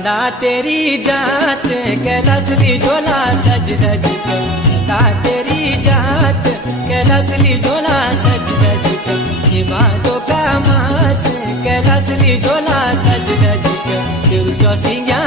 नंदा तेरी जात कैलासली झोला सज धज कर, नंदा तेरी जात कैलासली झोला सज धज कर, ये भादो का मास कैलासली झोला सज धज कर, तिरचो सिंगा